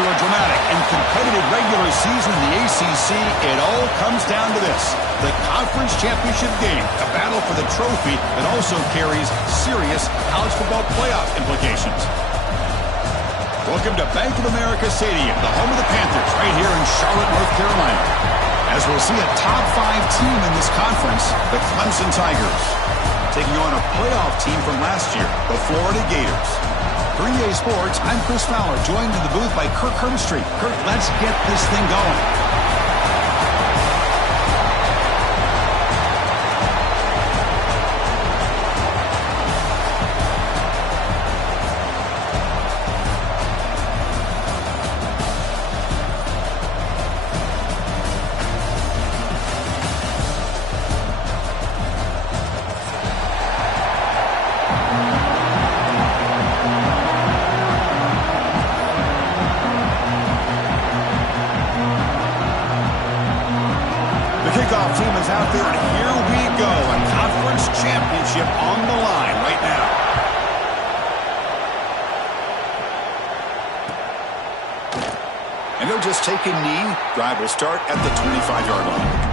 After a dramatic and competitive regular season in the ACC, it all comes down to this: the conference championship game, a battle for the trophy that also carries serious college football playoff implications. Welcome to Bank of America Stadium, the home of the Panthers, right here in Charlotte, North Carolina. As we'll see a top 5 team in this conference, the Clemson Tigers, taking on a playoff team from last year, the Florida Gators. For EA Sports, I'm Chris Fowler, joined in the booth by Kirk Herbstreit. Kirk, let's get this thing going. Kickoff team is out there, and here we go. A conference championship on the line right now. And they'll just take a knee. Drive will start at the 25-yard line.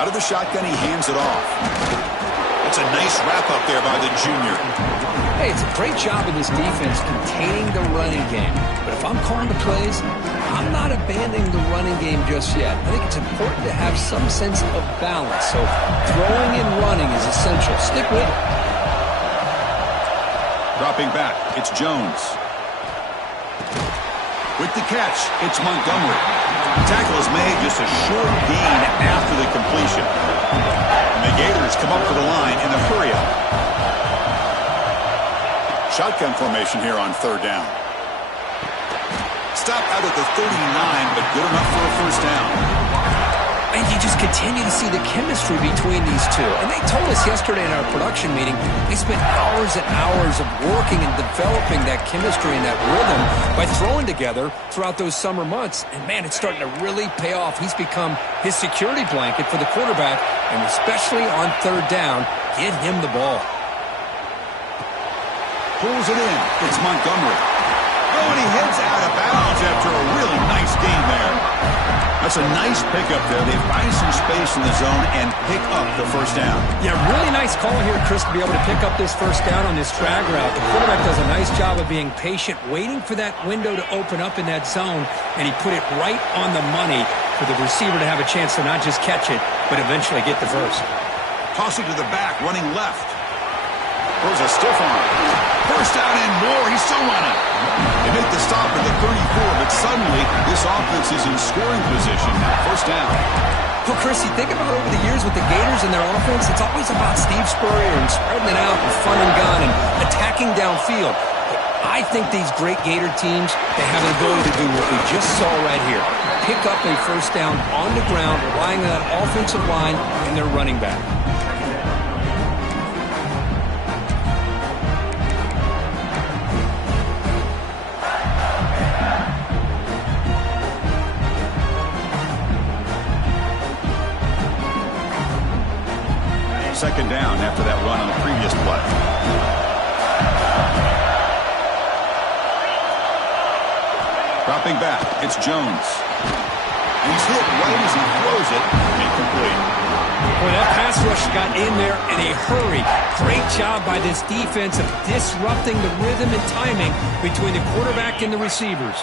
Out of the shotgun, he hands it off. It's a nice wrap-up there by the junior. Hey, it's a great job of this defense containing the running game. But if I'm calling the plays, I'm not abandoning the running game just yet. I think it's important to have some sense of balance. So throwing and running is essential. Stick with it. Dropping back, it's Jones. With the catch, it's Montgomery. Tackle is made, just a short gain after the completion. And the Gators come up to the line in the hurry-up. Shotgun formation here on third down. Stop out at the 39, but good enough for a first down. And you just continue to see the chemistry between these two. And they told us yesterday in our production meeting, they spent hours and hours of working and developing that chemistry and that rhythm by throwing together throughout those summer months. And, man, it's starting to really pay off. He's become his security blanket for the quarterback, and especially on third down, get him the ball. Pulls it in. It's Montgomery. Oh, and he heads out of bounds after a really nice gain there. That's a nice pickup there. They find some space in the zone and pick up the first down. Yeah, really nice call here, Chris, to be able to pick up this first down on this drag route. The quarterback does a nice job of being patient, waiting for that window to open up in that zone, and he put it right on the money for the receiver to have a chance to not just catch it, but eventually get the first. Toss it to the back, running left. Throws a stiff arm. First down and more. He's still running. They make the stop at the 34, but suddenly this offense is in scoring position now. First down. Well, Chris, you think about over the years with the Gators and their offense, it's always about Steve Spurrier and spreading it out and fun and gun and attacking downfield. But I think these great Gator teams, they have an ability to do what we just saw right here. Pick up a first down on the ground, relying on that offensive line and their running back. Second down after that run on the previous play. Dropping back, it's Jones. And he's hit right as he throws it, incomplete. Boy, that pass rush got in there in a hurry. Great job by this defense of disrupting the rhythm and timing between the quarterback and the receivers.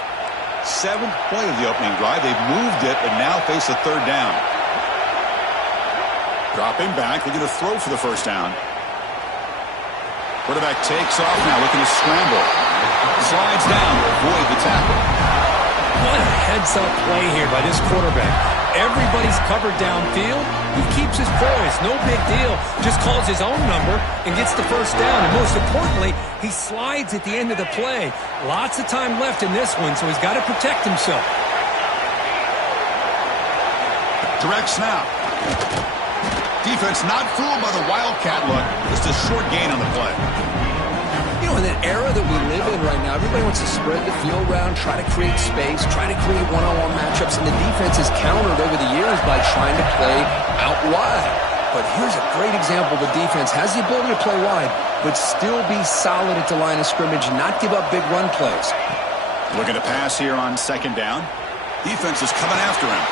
7th play of the opening drive. They've moved it, but now face a third down. Dropping back, looking to throw for the first down. Quarterback takes off now, looking to scramble. Slides down to avoid the tackle. What a heads-up play here by this quarterback. Everybody's covered downfield. He keeps his poise. No big deal. Just calls his own number and gets the first down. And most importantly, he slides at the end of the play. Lots of time left in this one, so he's got to protect himself. Direct snap. Defense not fooled by the Wildcat look. Just a short gain on the play. You know, in that era that we live in right now, everybody wants to spread the field around, try to create space, try to create one-on-one matchups, and the defense has countered over the years by trying to play out wide. But here's a great example. The defense has the ability to play wide, but still be solid at the line of scrimmage and not give up big run plays. Looking to pass here on second down. Defense is coming after him.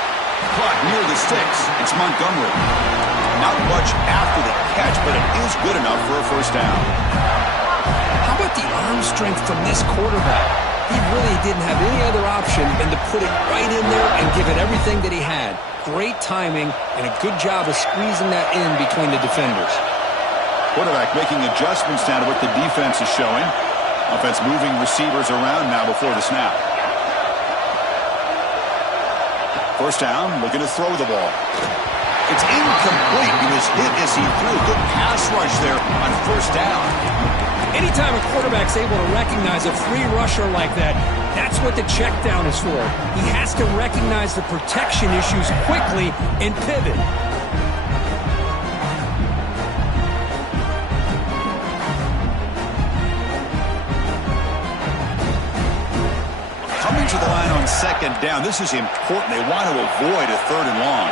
Caught near the sticks. It's Montgomery. Not much after the catch, but it is good enough for a first down. How about the arm strength from this quarterback? He really didn't have any other option than to put it right in there and give it everything that he had. Great timing and a good job of squeezing that in between the defenders. Quarterback making adjustments now to what the defense is showing. Offense moving receivers around now before the snap. First down, looking to throw the ball. It's incomplete. He was hit as he threw. Good pass rush there on first down. Anytime a quarterback's able to recognize a free rusher like that, that's what the check down is for. He has to recognize the protection issues quickly and pivot. Coming to the line on second down. This is important. They want to avoid a third and long.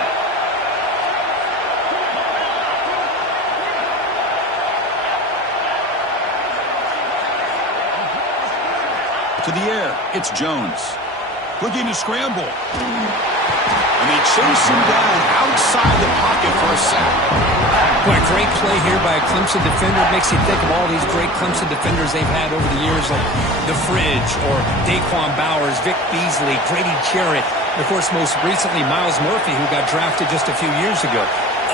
To the air, it's Jones. Looking to scramble. And they chase him down outside the pocket for a sack. Boy, great play here by a Clemson defender. It makes you think of all these great Clemson defenders they've had over the years, like The Fridge or Daquan Bowers, Vic Beasley, Grady Jarrett, and of course most recently Miles Murphy, who got drafted just a few years ago.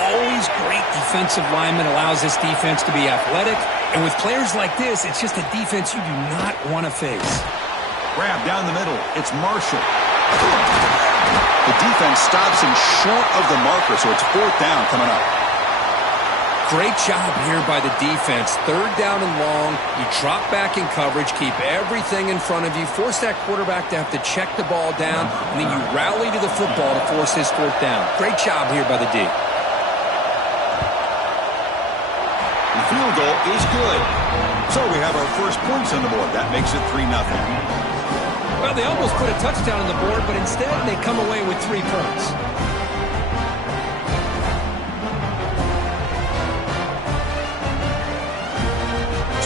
Always great defensive lineman, allows this defense to be athletic. And with players like this, it's just a defense you do not want to face. Grab down the middle. It's Marshall. The defense stops him short of the marker, so it's fourth down coming up. Great job here by the defense. Third down and long. You drop back in coverage, keep everything in front of you, force that quarterback to have to check the ball down, and then you rally to the football to force his fourth down. Great job here by the D. The field goal is good. So we have our first points on the board. That makes it 3-0. Well, they almost put a touchdown on the board, but instead they come away with 3 points.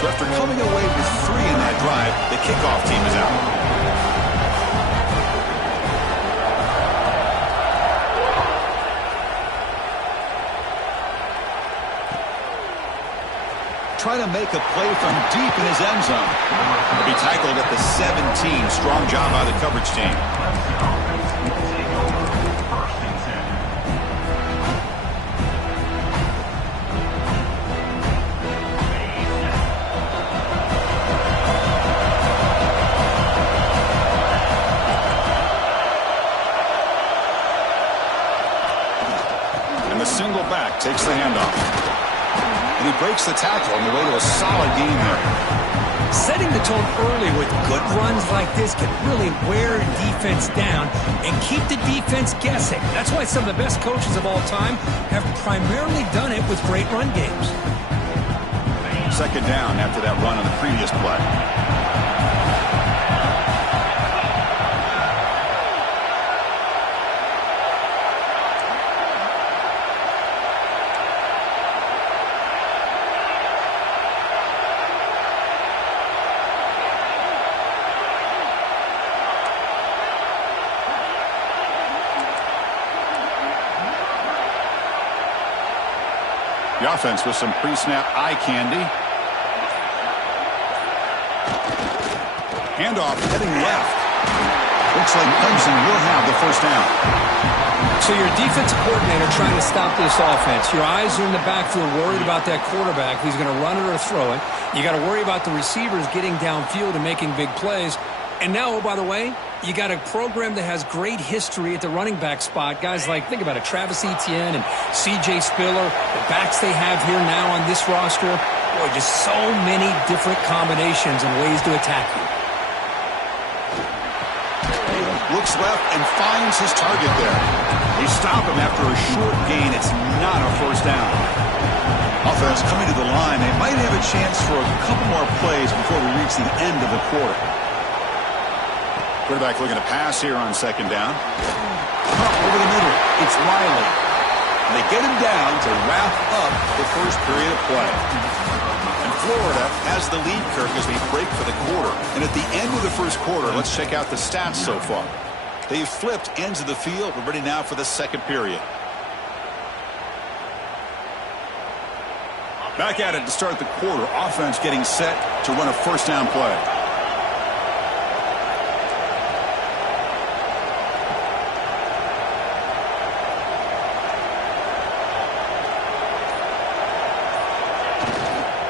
So after coming away with 3 in that drive, the kickoff team is out. Trying to make a play from deep in his end zone. He'll be tackled at the 17. Strong job by the coverage team. And the single back takes the handoff. And he breaks the tackle on the way to a solid game there. Setting the tone early with good runs like this can really wear a defense down and keep the defense guessing. That's why some of the best coaches of all time have primarily done it with great run games. Second down after that run on the previous play. The offense with some pre-snap eye candy. Handoff heading left. Looks like Clemson will have the first down. So your defensive coordinator trying to stop this offense. Your eyes are in the backfield worried about that quarterback who's going to run it or throw it. You got to worry about the receivers getting downfield and making big plays. And now, oh, by the way, you got a program that has great history at the running back spot. Guys like, think about it, Travis Etienne and C.J. Spiller, the backs they have here now on this roster. Boy, just so many different combinations and ways to attack you. Looks left and finds his target there. They stop him after a short gain. It's not a first down. Offense coming to the line. They might have a chance for a couple more plays before we reach the end of the quarter. Quarterback looking to pass here on second down. Over the middle. It's Riley. And they get him down to wrap up the first period of play. And Florida has the lead, Kirk, as they break for the quarter. And at the end of the first quarter, let's check out the stats so far. They've flipped ends of the field. We're ready now for the second period. Back at it to start the quarter. Offense getting set to run a first down play.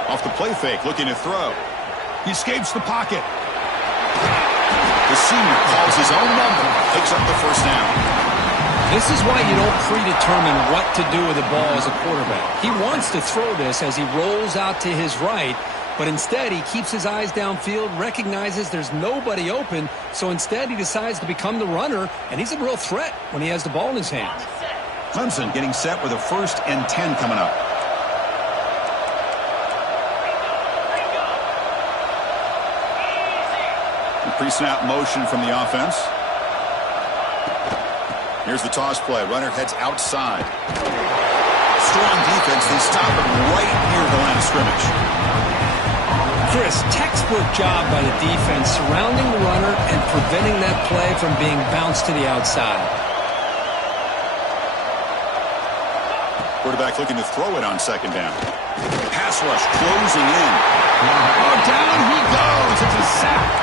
Off the play fake, looking to throw. He escapes the pocket. The senior calls his own number, picks up the first down. This is why you don't predetermine what to do with the ball as a quarterback. He wants to throw this as he rolls out to his right, but instead he keeps his eyes downfield, recognizes there's nobody open, so instead he decides to become the runner, and he's a real threat when he has the ball in his hands. Clemson getting set with a 1st and 10 coming up. Pre-snap motion from the offense. Here's the toss play. Runner heads outside. Strong defense. They stop him right near the line of scrimmage. Chris, textbook job by the defense surrounding the runner and preventing that play from being bounced to the outside. Quarterback looking to throw it on second down. Pass rush closing in. Oh, down he goes. It's a sack.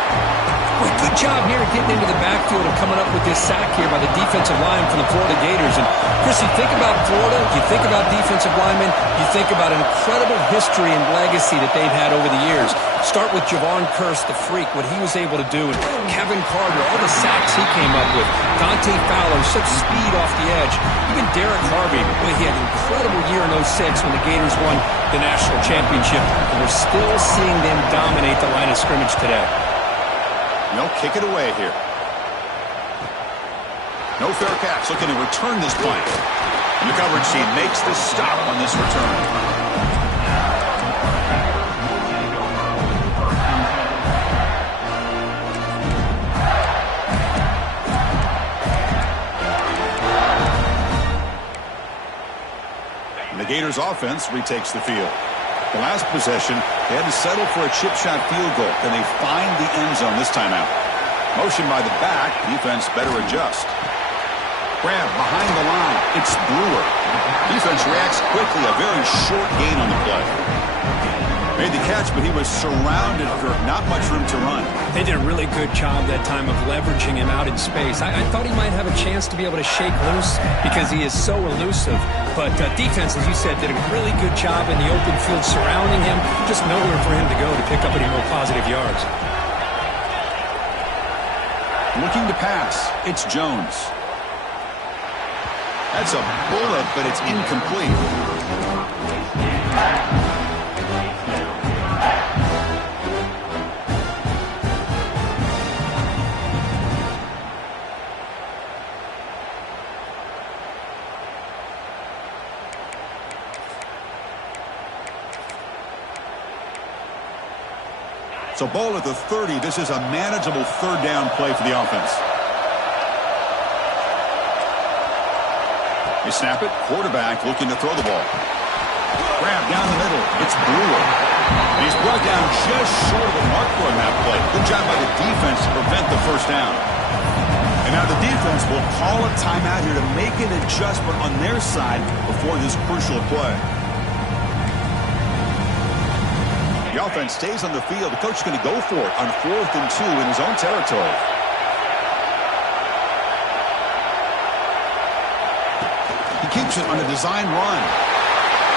Boy, good job here getting into the backfield and coming up with this sack here by the defensive line for the Florida Gators. And, Chris, you think about Florida, you think about defensive linemen, you think about an incredible history and legacy that they've had over the years. Start with Javon Kearse, the freak, what he was able to do. And Kevin Carter, all the sacks he came up with. Dante Fowler, such speed off the edge. Even Derek Harvey, boy, he had an incredible year in '06 when the Gators won the national championship. And we're still seeing them dominate the line of scrimmage today. They'll kick it away here. No fair catch. Looking to return this punt. And the coverage team makes the stop on this return. And the Gators offense retakes the field. The last possession, they had to settle for a chip shot field goal. Then they find the end zone this time out. Motion by the back. Defense better adjust. Grab behind the line. It's Brewer. Defense reacts quickly. A very short gain on the play. Made the catch, but he was surrounded for not much room to run. They did a really good job that time of leveraging him out in space. I thought he might have a chance to be able to shake loose because he is so elusive. But defense, as you said, did a really good job in the open field surrounding him. Just nowhere for him to go to pick up any more positive yards. Looking to pass. It's Jones. That's a bullet, but it's incomplete. So ball at the 30. This is a manageable third down play for the offense. They snap it. Quarterback looking to throw the ball. Grab down the middle. It's Brewer. And he's brought down just short of the mark on that play. Good job by the defense to prevent the first down. And now the defense will call a timeout here to make an adjustment on their side before this crucial play. The offense stays on the field. The coach is going to go for it on 4th and 2 in his own territory. He keeps it on a design run.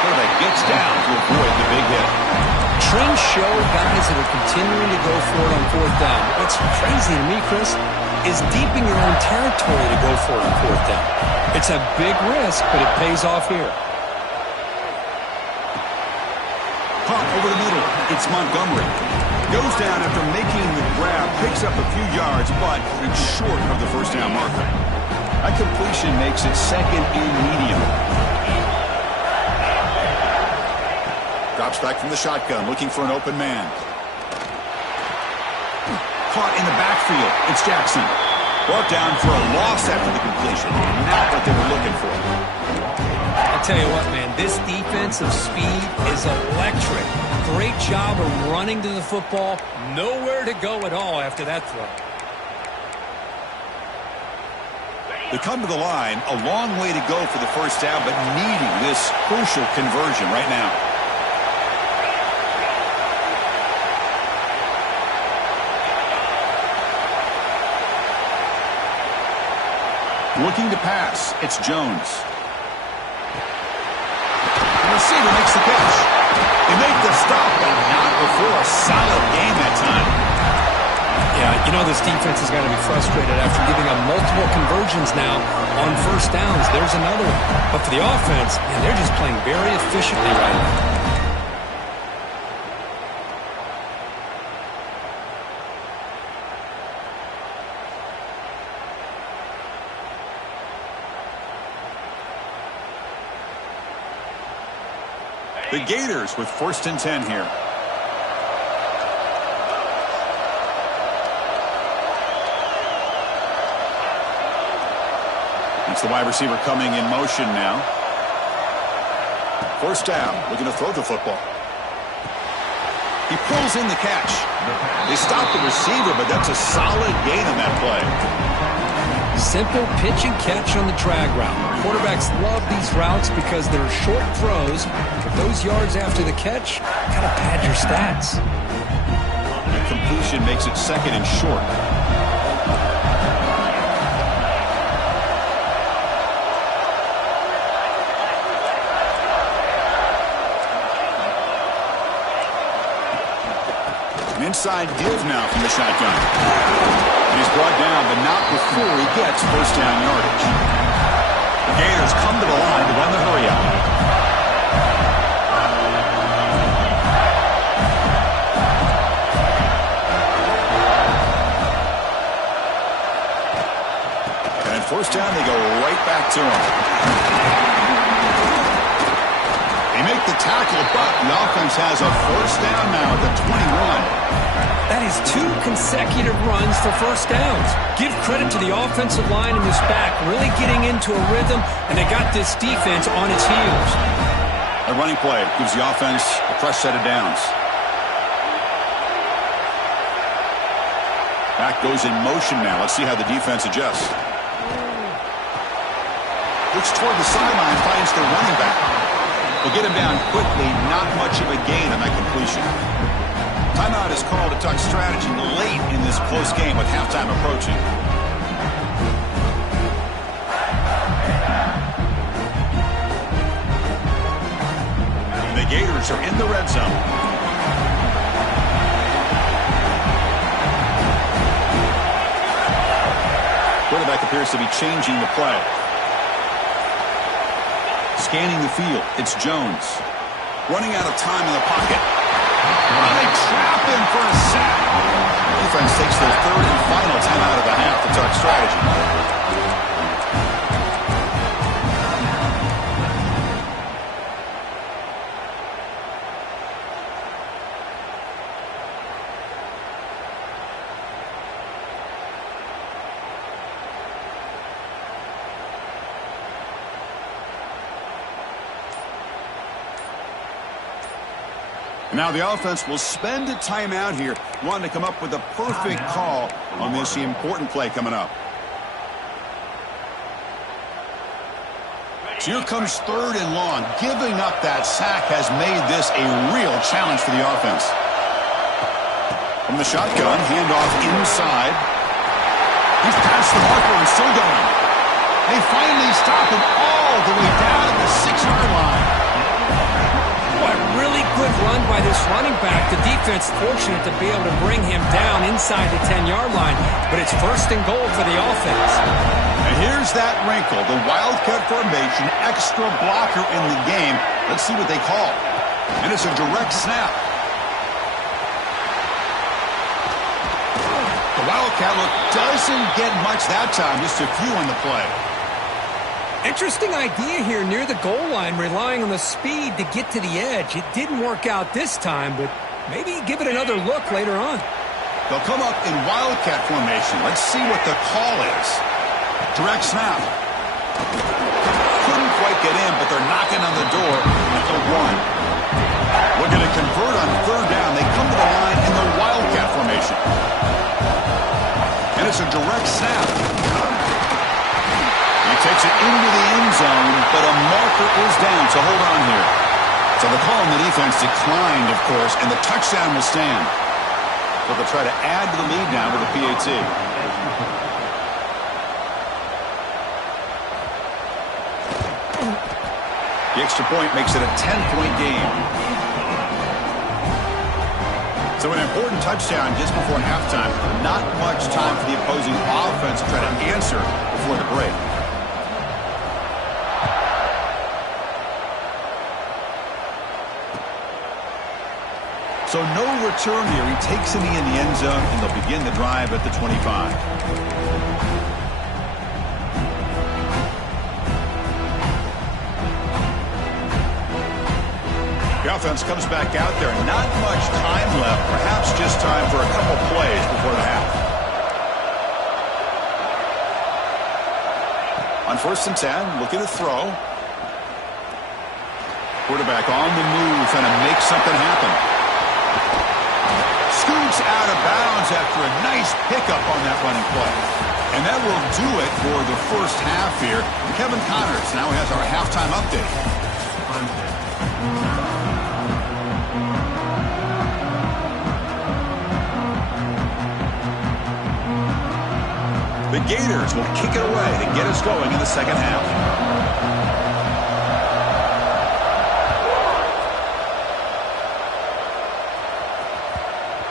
Quarterback gets down to avoid the big hit. trends show guys that are continuing to go for it on fourth down. What's crazy to me, Chris, is deep in your own territory to go for it on fourth down. It's a big risk, but it pays off here. Punt over the middle. It's Montgomery. Goes down after making the grab, picks up a few yards, but it's short of the first down marker. That completion makes it second and medium. Drops back from the shotgun, looking for an open man. Caught in the backfield. It's Jackson. Brought down for a loss after the completion. Not what they were looking for. I'll tell you what, man, this defensive speed is electric. Great job of running to the football. Nowhere to go at all after that throw. They come to the line, a long way to go for the first down, but needing this crucial conversion right now. Looking to pass, it's Jones. The receiver makes the catch. They make the stop, but not before a solid game that time. Yeah, you know this defense has got to be frustrated after giving up multiple conversions now on first downs. There's another one. But for the offense, man, they're just playing very efficiently right now. The Gators with 1st and 10 here. It's the wide receiver coming in motion now. First down, looking to throw the football. He pulls in the catch. They stop the receiver, but that's a solid gain on that play. Simple pitch and catch on the drag route. Quarterbacks love these routes because they're short throws, but those yards after the catch kind of pad your stats. The completion makes it second and short. An inside give now from the shotgun. He's brought down, but not before he gets first down yardage. The Gators come to the line to run the hurry up. And at first down, they go right back to him. They make the tackle, but the offense has a first down now at the 21. That is 2 consecutive runs for first downs. Give credit to the offensive line in this back, really getting into a rhythm, and they got this defense on its heels. A running play gives the offense a fresh set of downs. Back goes in motion now. Let's see how the defense adjusts. Looks toward the sideline, finds the running back. Will get him down quickly, not much of a gain on that completion. Timeout is called to talk strategy late in this close game with halftime approaching. And the Gators are in the red zone. Quarterback appears to be changing the play. Scanning the field, it's Jones. Running out of time in the pocket. They trap him for a sack. Defense takes their third and final timeout of the half to talk strategy. Now the offense will spend a timeout here, wanting to come up with a perfect call on this important play coming up. So here comes 3rd and long. Giving up that sack has made this a real challenge for the offense. From the shotgun, handoff inside. He's past the marker and still going. They finally stop him all the way down at the 6-yard line. What really good run by this running back. The defense fortunate to be able to bring him down inside the 10-yard line, but it's first and goal for the offense. And here's that wrinkle, the Wildcat formation, extra blocker in the game. Let's see what they call. And it's a direct snap. The Wildcat look doesn't get much that time, just a few on the play. Interesting idea here near the goal line, relying on the speed to get to the edge. It didn't work out this time, but maybe give it another look later on. They'll come up in Wildcat formation. Let's see what the call is. Direct snap. Couldn't quite get in, but they're knocking on the door at the 1. Looking to convert on third down. They come to the line in the Wildcat formation. And it's a direct snap. He takes it into the end zone, but a marker is down, so hold on here. So the call on the defense declined, of course, and the touchdown will stand. So they'll try to add to the lead now with a PAT. The extra point makes it a 10-point game. So an important touchdown just before halftime. Not much time for the opposing offense to try to answer before the break. So no return here. He takes it in the end zone, and they'll begin the drive at the 25. The offense comes back out there. Not much time left. Perhaps just time for a couple plays before the half. On 1st and 10, looking to throw. Quarterback on the move, trying to make something happen. Scoots out of bounds after a nice pickup on that running play. And that will do it for the first half here. Kevin Connors now has our halftime update. The Gators will kick it away to get us going in the second half.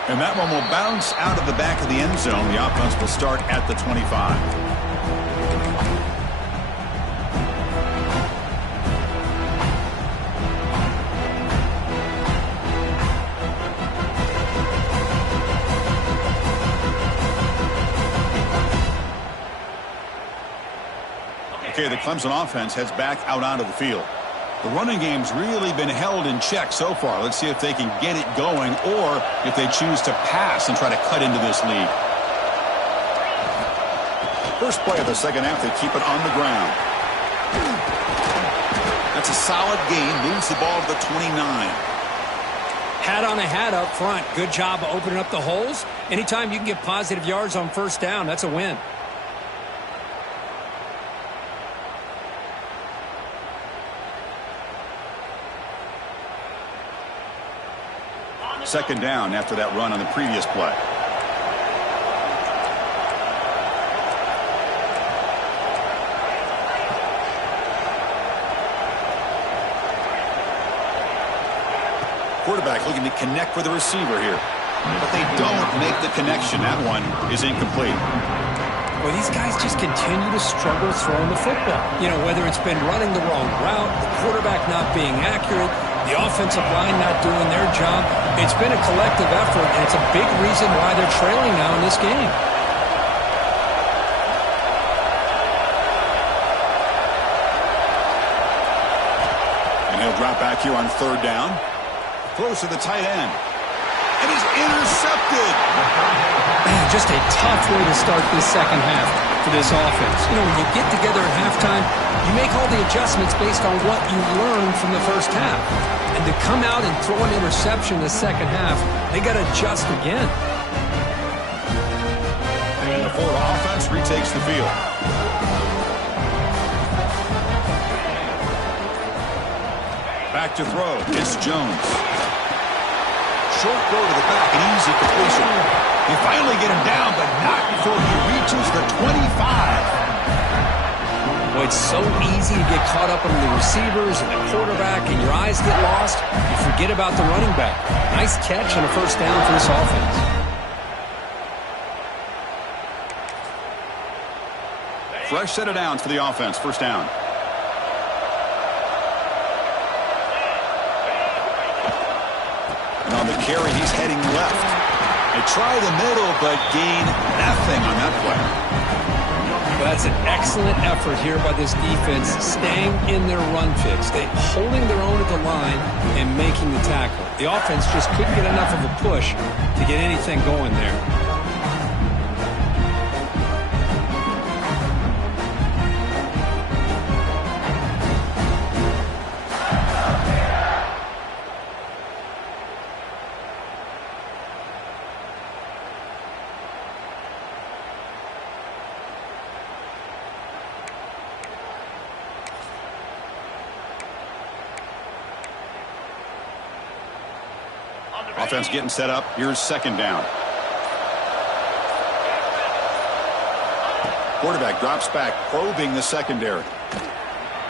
And that one will bounce out of the back of the end zone. The offense will start at the 25. Okay, the Clemson offense heads back out onto the field. The running game's really been held in check so far. Let's see if they can get it going or if they choose to pass and try to cut into this lead. First play of the second half, they keep it on the ground. That's a solid gain. Moves the ball to the 29. Hat on a hat up front. Good job of opening up the holes. Anytime you can get positive yards on first down, that's a win. Second down after that run on the previous play. Quarterback looking to connect with the receiver here. But they don't make the connection. That one is incomplete. Well, these guys just continue to struggle throwing the football. You know, whether it's been running the wrong route, the quarterback not being accurate, the offensive line not doing their job. It's been a collective effort, and it's a big reason why they're trailing now in this game. And he'll drop back here on third down. Close to the tight end. And he's intercepted. Man, just a tough way to start this second half for this offense. You know, when you get together at halftime, you make all the adjustments based on what you learned from the first half. And to come out and throw an interception in the second half, they got to adjust again. And the Florida offense retakes the field. Back to throw. It's Jones. Short throw to the back, an easy completion. They finally get him down, but not before he reaches the 25. Well, it's so easy to get caught up in the receivers and the quarterback, and your eyes get lost. You forget about the running back. Nice catch and a first down for this offense. Fresh set of downs for the offense. First down. And on the carry, he's heading left. They try the middle, but gain nothing on that play. Well, that's an excellent effort here by this defense, staying in their run fix. They holding their own at the line and making the tackle. The offense just couldn't get enough of a push to get anything going there. Offense getting set up. Here's second down. Quarterback drops back, probing the secondary.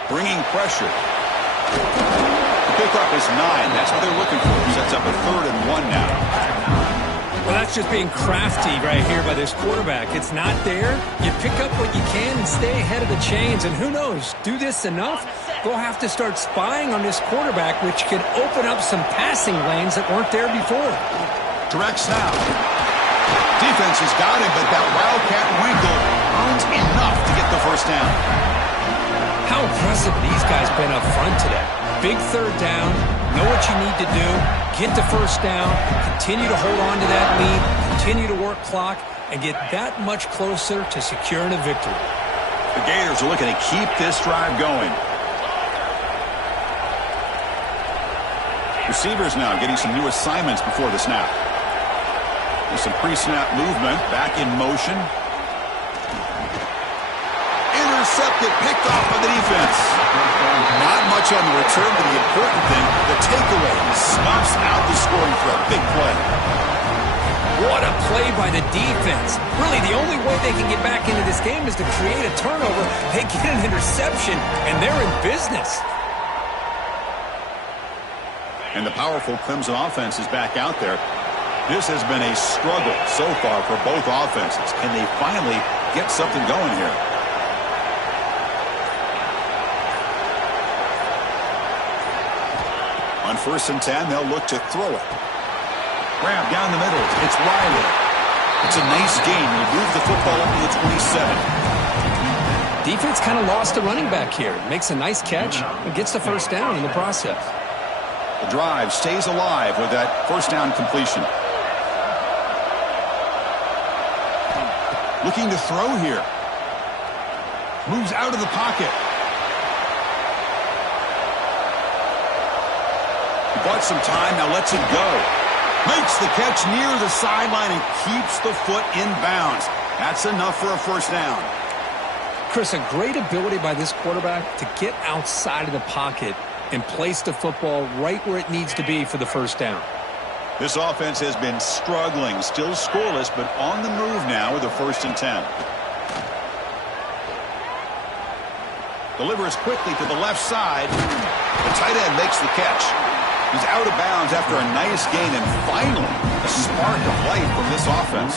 Bringing pressure. The pickup is 9. That's what they're looking for. Sets up a 3rd and 1 now. Well, that's just being crafty right here by this quarterback. It's not there. You pick up what you can and stay ahead of the chains. And who knows, do this enough, we'll have to start spying on this quarterback, which could open up some passing lanes that weren't there before. Direct snap. Defense has got him, but that Wildcat wrinkle earns enough to get the first down. How impressive these guys been up front today. Big third down, know what you need to do, get the first down, continue to hold on to that lead, continue to work clock, and get that much closer to securing a victory. The Gators are looking to keep this drive going. Receivers now getting some new assignments before the snap. There's some pre-snap movement, back in motion. Intercepted, picked off by the defense. Not much on the return, but the important thing, the takeaway, snuffs out the scoring threat. Big play. What a play by the defense. Really, the only way they can get back into this game is to create a turnover. They get an interception, and they're in business. And the powerful Clemson offense is back out there. This has been a struggle so far for both offenses. Can they finally get something going here? On 1st and 10, they'll look to throw it. Grab down the middle. It's Riley. It's a nice gain. We'll move the football up to the 27. Defense kind of lost the running back here. Makes a nice catch and gets the first down in the process. The drive stays alive with that first down completion. Looking to throw here. Moves out of the pocket. He bought some time, now lets it go. Makes the catch near the sideline and keeps the foot in bounds. That's enough for a first down. Chris, a great ability by this quarterback to get outside of the pocket and place the football right where it needs to be for the first down. This offense has been struggling, still scoreless, but on the move now with a 1st and 10. Delivers quickly to the left side. The tight end makes the catch. He's out of bounds after a nice gain, and finally a spark of life from this offense.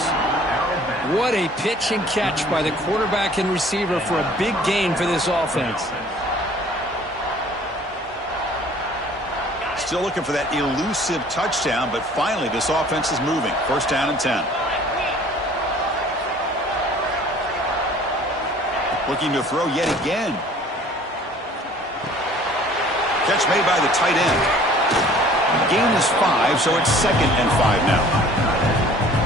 What a pitch and catch by the quarterback and receiver for a big gain for this offense. Still looking for that elusive touchdown, but finally this offense is moving. 1st down and 10. Looking to throw yet again. Catch made by the tight end. Gain is 5, so it's 2nd and 5 now.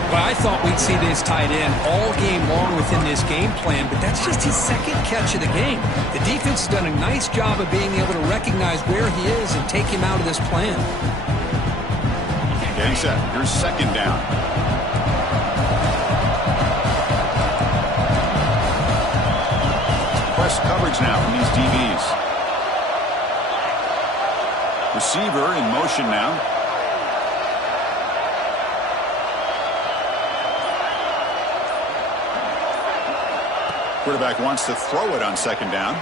Well, I thought we'd see this tight end all game long within this game plan, but that's just his 2nd catch of the game. The defense has done a nice job of being able to recognize where he is and take him out of this plan. Getting set. Here's 2nd down. Press coverage now from these DBs. Receiver in motion now. Quarterback wants to throw it on second down.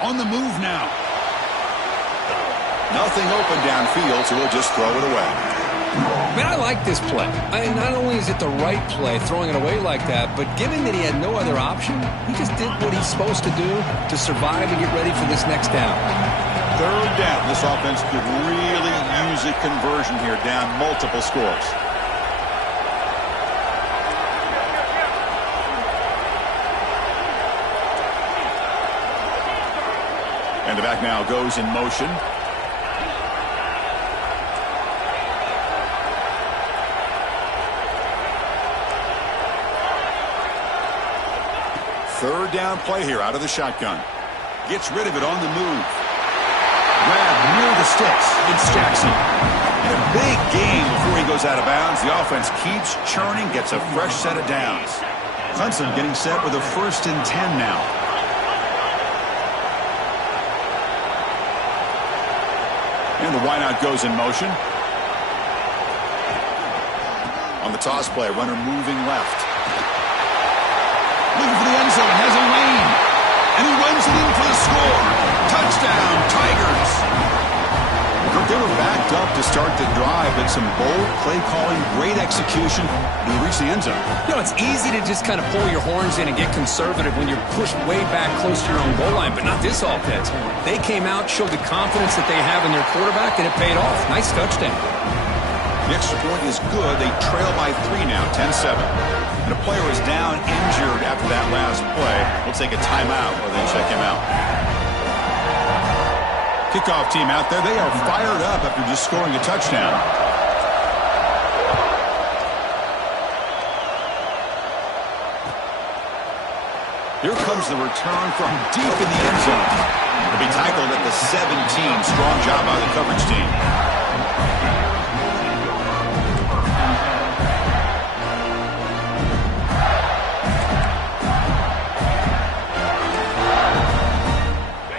On the move now. Nothing open downfield, so he'll just throw it away. Man, I like this play. Not only is it the right play, throwing it away like that, but given that he had no other option, he just did what he's supposed to do to survive and get ready for this next down. Third down. This offense could really use a conversion here, down multiple scores. And the back now goes in motion. Third down play here out of the shotgun. Gets rid of it on the move. Grab near the sticks. It's Jackson. And a big gain before he goes out of bounds. The offense keeps churning, gets a fresh set of downs. Clemson getting set with a 1st and 10 now. And the wideout goes in motion. On the toss play, runner moving left. Looking for the end zone, has a lane. And he runs it in for the score. Touchdown, Tigers. They were backed up to start the drive, but some bold play calling, great execution, and they reached the end zone. You know, it's easy to just kind of pull your horns in and get conservative when you're pushed way back close to your own goal line, but not this offense. They came out, showed the confidence that they have in their quarterback, and it paid off. Nice touchdown. The extra point is good. They trail by 3 now, 10-7. And a player is down injured after that last play. We'll take a timeout or they check him out. Kickoff team out there. They are fired up after just scoring a touchdown. Here comes the return from deep in the end zone. He'll be tackled at the 17. Strong job by the coverage team.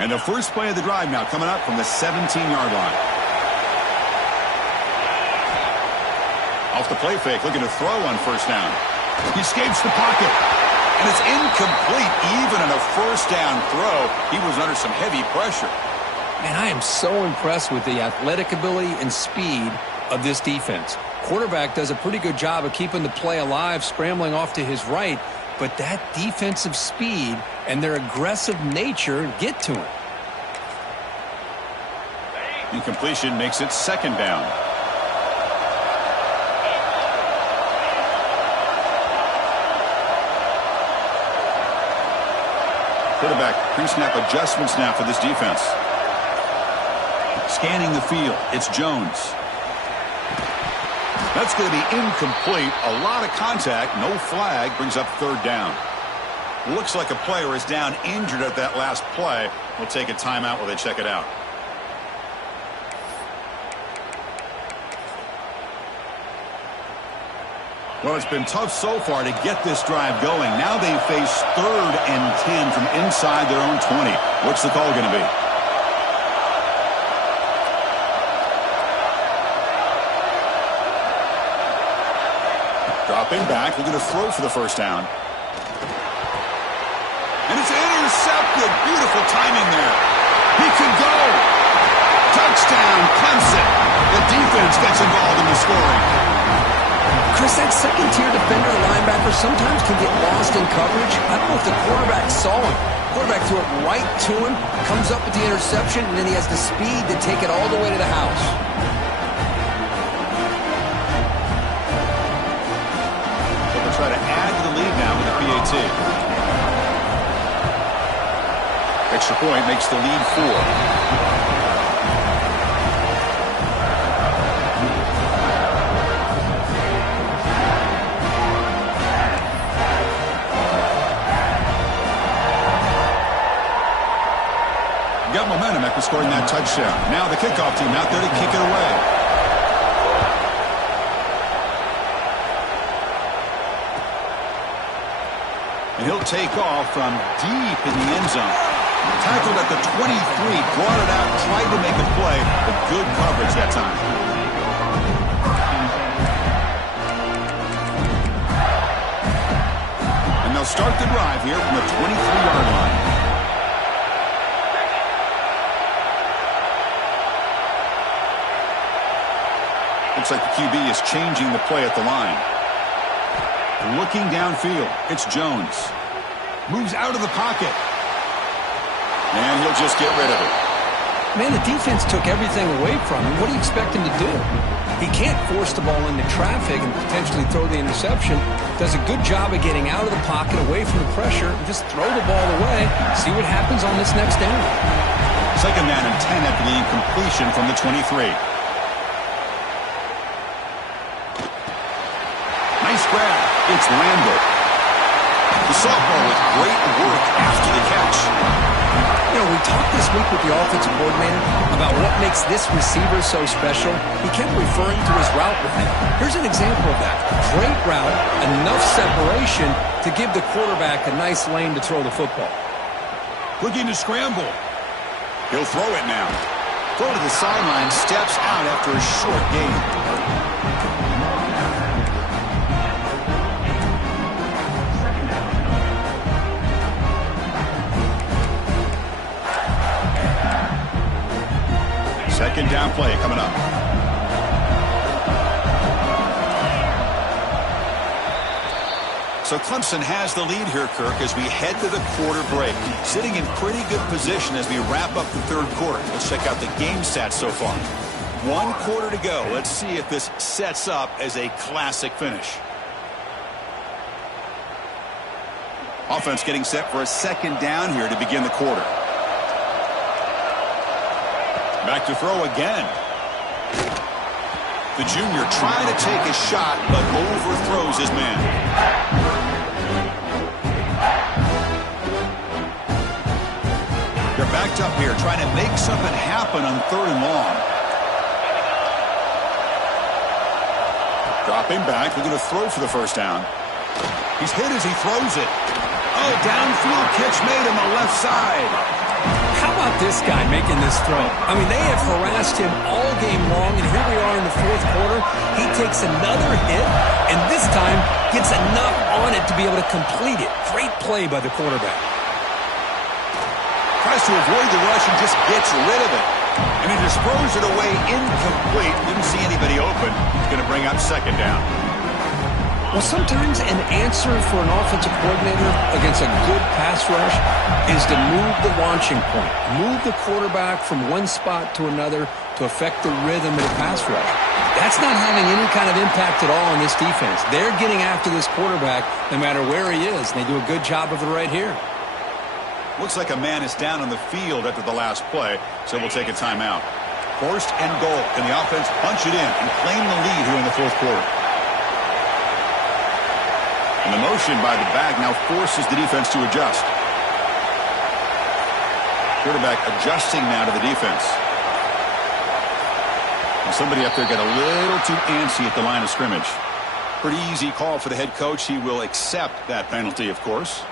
And the first play of the drive now coming up from the 17-yard line. Off the play fake, looking to throw on first down. He escapes the pocket. And it's incomplete. Even on a first down throw, he was under some heavy pressure. Man, I am so impressed with the athletic ability and speed of this defense. Quarterback does a pretty good job of keeping the play alive, scrambling off to his right. But that defensive speed and their aggressive nature get to him. Incompletion makes it second down. Quarterback pre-snap adjustments now for this defense. Scanning the field, it's Jones. That's going to be incomplete. A lot of contact, no flag, brings up third down. Looks like a player is down injured at that last play. We'll take a timeout while they check it out. Well, it's been tough so far to get this drive going. Now they face 3rd and 10 from inside their own 20. What's the call going to be? Dropping back, looking to throw for the first down. And it's intercepted. Beautiful timing there. He could go. Touchdown, Clemson. The defense gets involved in the scoring. Chris, that second-tier defender, the linebacker, sometimes can get lost in coverage. I don't know if the quarterback saw him. Quarterback threw it right to him, comes up with the interception, and then he has the speed to take it all the way to the house. So they'll try to add to the lead now with the PAT. Extra point makes the lead 4. Got momentum after scoring that touchdown. Now the kickoff team out there to kick it away. And he'll take off from deep in the end zone. Tackled at the 23, brought it out, tried to make a play, but good coverage that time. And they'll they'll start the drive here from the 23-yard line. Looks like the QB is changing the play at the line. Looking downfield, it's Jones. Moves out of the pocket. And he'll just get rid of it. Man, the defense took everything away from him. What do you expect him to do? He can't force the ball into traffic and potentially throw the interception. Does a good job of getting out of the pocket, away from the pressure, and just throw the ball away. See what happens on this next down. Second down and 10 after the incompletion from the 23. Nice grab. It's Randall. The sophomore with great work after the catch. You know, we talked this week with the offensive coordinator about what makes this receiver so special. He kept referring to his route running. Here's an example of that. Great route, enough separation to give the quarterback a nice lane to throw the football. Looking to scramble. He'll throw it now. Throw to the sideline, steps out after a short gain. Second down play coming up. So Clemson has the lead here, Kirk, as we head to the quarter break. Sitting in pretty good position as we wrap up the third quarter. Let's check out the game stats so far. 1 quarter to go. Let's see if this sets up as a classic finish. Offense getting set for a second down here to begin the quarter. Back to throw again. The junior trying to take a shot, but overthrows his man. They're backed up here, trying to make something happen on 3rd and long. Dropping back, looking to throw for the first down. He's hit as he throws it. Oh, downfield catch made on the left side. How about this guy making this throw? I mean, they have harassed him all game long, and here we are in the 4th quarter. He takes another hit, and this time gets enough on it to be able to complete it. Great play by the quarterback. Tries to avoid the rush and just gets rid of it. And he just throws it away incomplete. Didn't see anybody open. It's going to bring up second down. Well, sometimes an answer for an offensive coordinator against a good pass rush is to move the launching point, move the quarterback from one spot to another to affect the rhythm of the pass rush. That's not having any kind of impact at all on this defense. They're getting after this quarterback no matter where he is, and they do a good job of it right here. Looks like a man is down on the field after the last play, so we'll take a timeout. 1st and goal. Can the offense punch it in and claim the lead here in the 4th quarter? And the motion by the back now forces the defense to adjust. Quarterback adjusting now to the defense. And somebody up there got a little too antsy at the line of scrimmage. Pretty easy call for the head coach. He will accept that penalty, of course.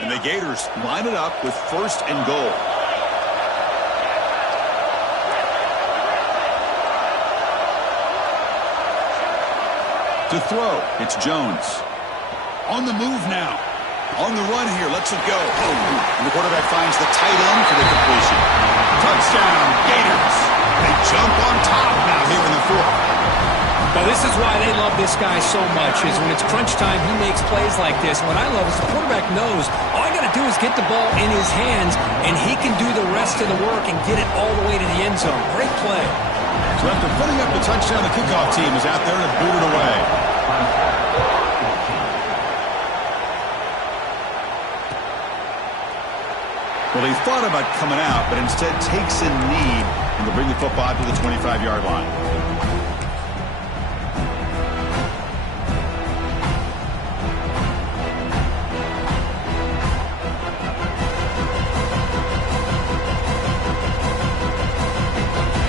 And the Gators line it up with 1st and goal. To throw, it's Jones. On the move now. On the run here, lets it go. And the quarterback finds the tight end for the completion. Touchdown, Gators. They jump on top now here in the 4th. Well, this is why they love this guy so much, is when it's crunch time, he makes plays like this. What I love is the quarterback knows all I got to do is get the ball in his hands, and he can do the rest of the work and get it all the way to the end zone. Great play. So after putting up the touchdown, the kickoff team is out there to boot it away. Well, he thought about coming out, but instead takes a knee and will bring the football to the 25-yard line.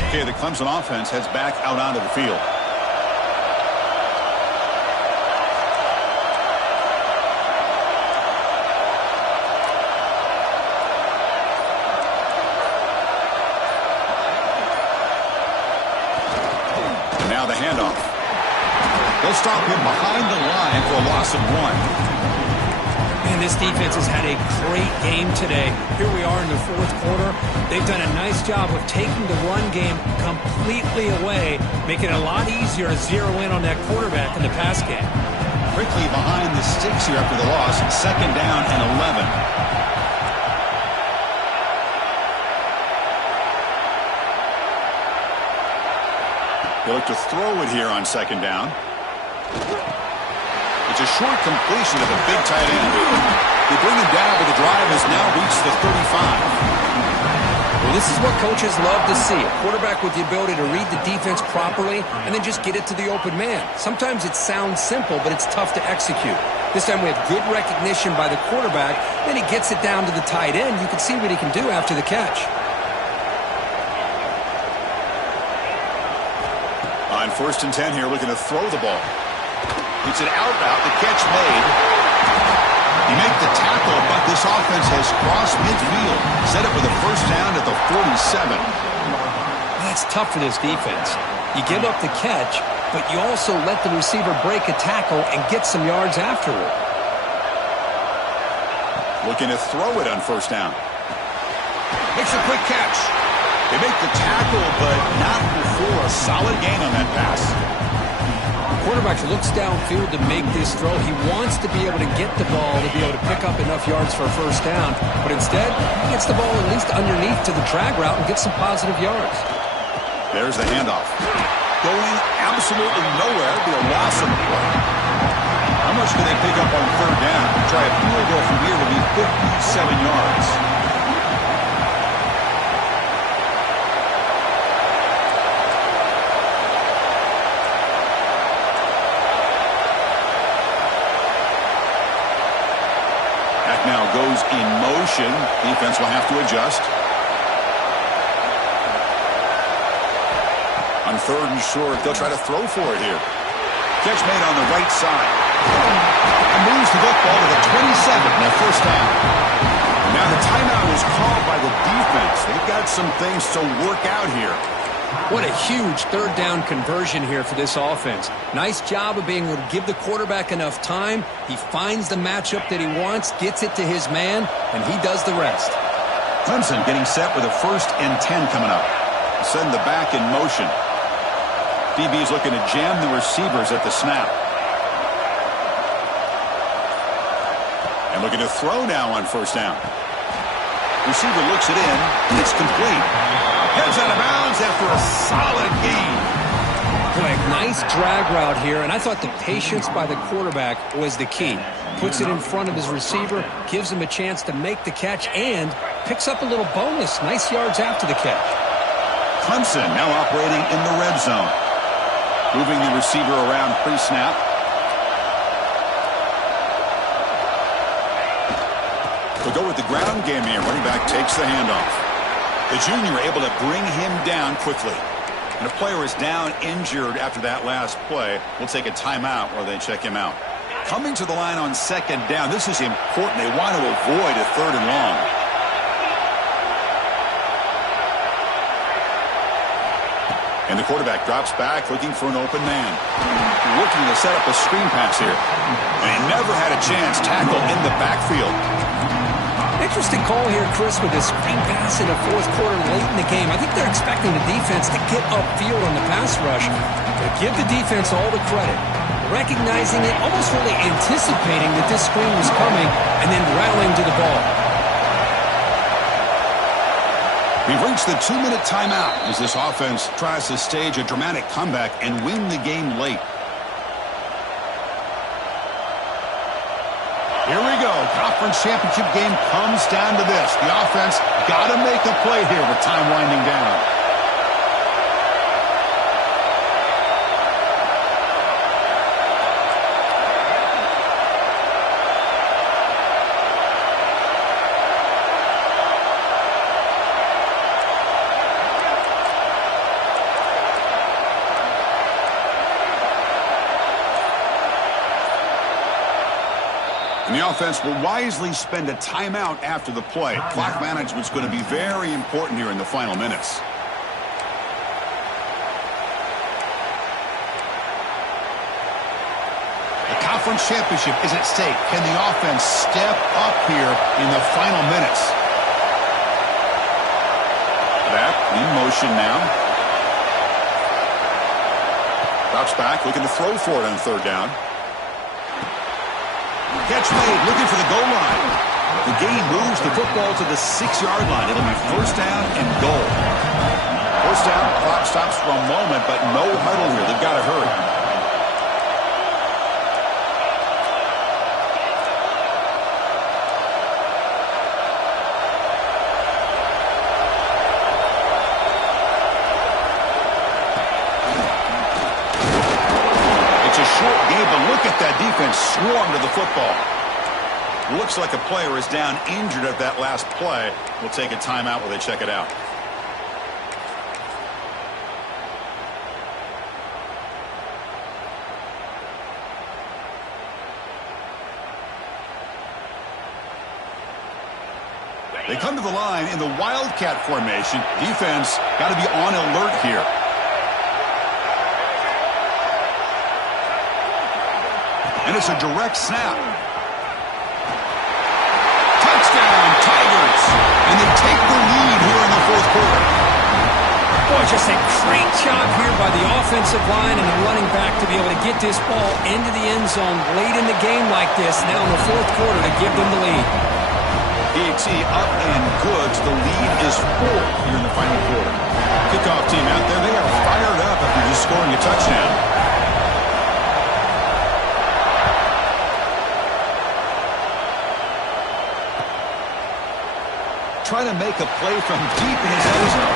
Okay, the Clemson offense heads back out onto the field. stop him behind the line for a loss of 1. Man, this defense has had a great game today. Here we are in the fourth quarter. They've done a nice job of taking the run game completely away, making it a lot easier to zero in on that quarterback in the pass game. Quickly behind the sticks here after the loss. 2nd down and 11. They look to throw it here on 2nd down. It's a short completion to the big tight end. They bring him down, but the drive has now reached the 35. Well, this is what coaches love to see. A quarterback with the ability to read the defense properly and then just get it to the open man. Sometimes it sounds simple, but it's tough to execute. This time we have good recognition by the quarterback. Then he gets it down to the tight end. You can see what he can do after the catch. On 1st and 10 here, looking to throw the ball. It's an out route. The catch made. He made the tackle, but this offense has crossed midfield. Set up with a 1st down at the 47. That's tough for this defense. You give up the catch, but you also let the receiver break a tackle and get some yards afterward. Looking to throw it on 1st down. Makes a quick catch. They make the tackle, but not before a solid gain on that pass. Quarterback looks downfield to make this throw. He wants to be able to get the ball to be able to pick up enough yards for a 1st down. But instead, he gets the ball at least underneath to the drag route and gets some positive yards. There's the handoff. Going absolutely nowhere. It'll be a loss of play. How much can they pick up on 3rd down? Try a field goal from here will be 57 yards. Now goes in motion. Defense will have to adjust. On 3rd and short, they'll try to throw for it here. Catch made on the right side. And moves the football to the 27, their 1st down. Now the timeout is called by the defense. They've got some things to work out here. What a huge 3rd down conversion here for this offense. Nice job of being able to give the quarterback enough time. He finds the matchup that he wants, gets it to his man, and he does the rest. Clemson getting set with a 1st and 10 coming up. Send the back in motion. DB's looking to jam the receivers at the snap. And looking to throw now on 1st down. Receiver looks it in, and it's complete. Heads out of bounds after a solid gain. Boy, nice drag route here, and I thought the patience by the quarterback was the key. Puts it in front of his receiver, gives him a chance to make the catch, and picks up a little bonus. Nice yards after the catch. Clemson now operating in the red zone. Moving the receiver around pre-snap. They'll go with the ground game here. Running back takes the handoff. The junior able to bring him down quickly. And a player is down injured after that last play. We'll take a timeout while they check him out. Coming to the line on 2nd down. This is important. They want to avoid a 3rd and long. And the quarterback drops back looking for an open man. Looking to set up a screen pass here. And he never had a chance. Tackle in the backfield. Interesting call here, Chris, with this screen pass in the 4th quarter late in the game. I think they're expecting the defense to get upfield on the pass rush. But give the defense all the credit. Recognizing it, almost really anticipating that this screen was coming, and then rallying to the ball. We've reached the 2-minute timeout as this offense tries to stage a dramatic comeback and win the game late. Here we go. Conference championship game comes down to this. The offense got to make a play here with time winding down. And the offense will wisely spend a timeout after the play. Clock management is going to be very important here in the final minutes. conference championship is at stake. Can the offense step up here in the final minutes? Back in motion now. Drops back, looking to throw for it on third down. Catch made, looking for the goal line. The game moves the football to the 6-yard line. It'll be first down and goal. First down, clock stops for a moment, but no huddle here. They've got to hurry. Defense swarm to the football. Looks like a player is down injured at that last play. We'll take a timeout while they check it out. They come to the line in the Wildcat formation. Defense got to be on alert here. And it's a direct snap. Touchdown, Tigers. And they take the lead here in the fourth quarter. Boy, just a great job here by the offensive line and the running back to be able to get this ball into the end zone late in the game like this, now in the fourth quarter, to give them the lead. DT up and good. The lead is 4 here in the final quarter. Kickoff team out there. They are fired up after just scoring a touchdown. Trying to make a play from deep in his end zone.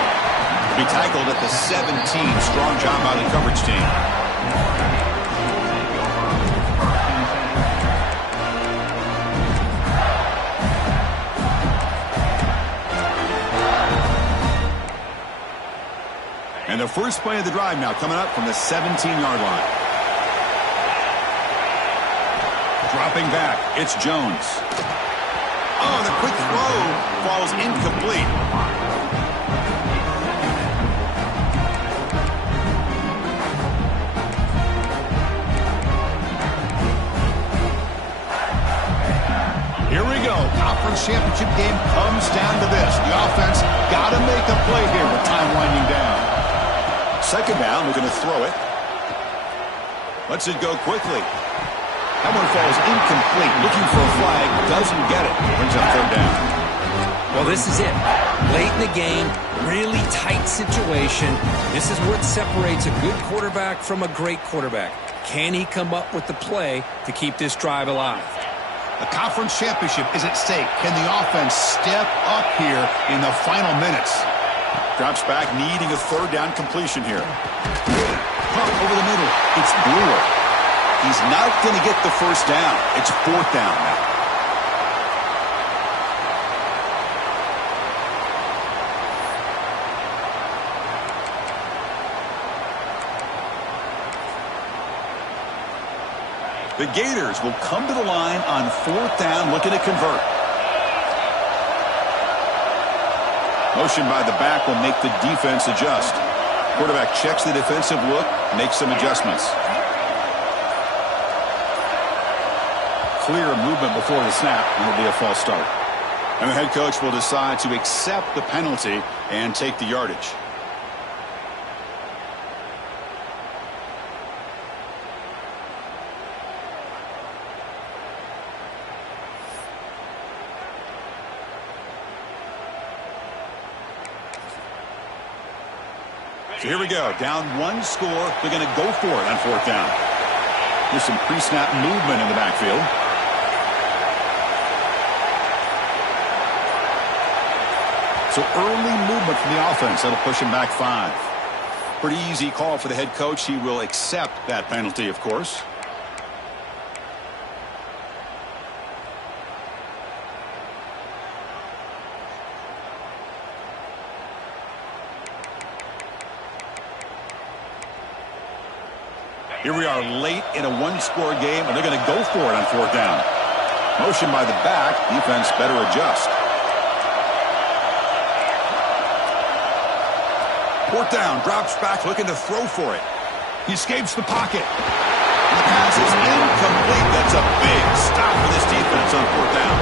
Be tackled at the 17. Strong job by the coverage team. And the first play of the drive now coming up from the 17-yard line. Dropping back, it's Jones. Oh, the quick throw falls incomplete. Here we go. Conference championship game comes down to this. The offense got to make a play here with time winding down. Second down, looking to throw it. Lets it go quickly. That one falls incomplete. Looking for a flag. Doesn't get it. Brings up third down. Well, this is it. Late in the game, really tight situation. This is what separates a good quarterback from a great quarterback. Can he come up with the play to keep this drive alive? The conference championship is at stake. Can the offense step up here in the final minutes? Drops back, needing a third down completion here. Pump over the middle. It's Brewer. He's not going to get the first down. It's fourth down now. The Gators will come to the line on fourth down, looking to convert. Motion by the back will make the defense adjust. Quarterback checks the defensive look, makes some adjustments. Clear movement before the snap, and it'll be a false start. And the head coach will decide to accept the penalty and take the yardage. So here we go. Down one score. They're going to go for it on fourth down. There's some pre-snap movement in the backfield. So early movement from the offense. That'll push him back 5. Pretty easy call for the head coach. He will accept that penalty, of course. Here we are late in a one-score game, and they're going to go for it on fourth down. Motion by the back. Defense better adjust. Fourth down. Drops back, looking to throw for it. He escapes the pocket. And the pass is incomplete. on fourth down.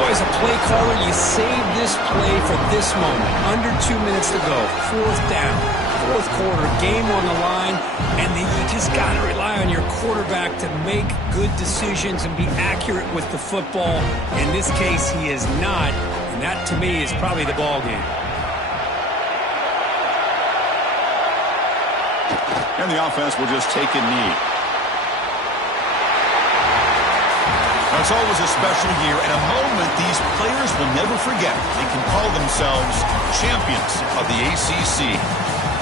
Boy, as a play caller, you save this play for this moment. Under 2 minutes to go. Fourth down. Fourth quarter. Game on the line. And then you just got to rely on your quarterback to make good decisions and be accurate with the football. In this case, he is not. And that, to me, is probably the ball game. And the offense will just take a knee. It's always a special year and a moment these players will never forget. They can call themselves champions of the ACC.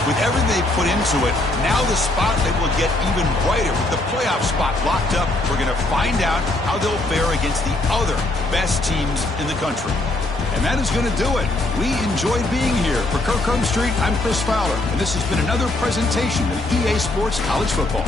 With everything they put into it, now the spotlight will get even brighter. With the playoff spot locked up, we're going to find out how they'll fare against the other best teams in the country. And that is going to do it. We enjoyed being here. For Kirk Street, I'm Chris Fowler, and this has been another presentation of EA Sports College Football.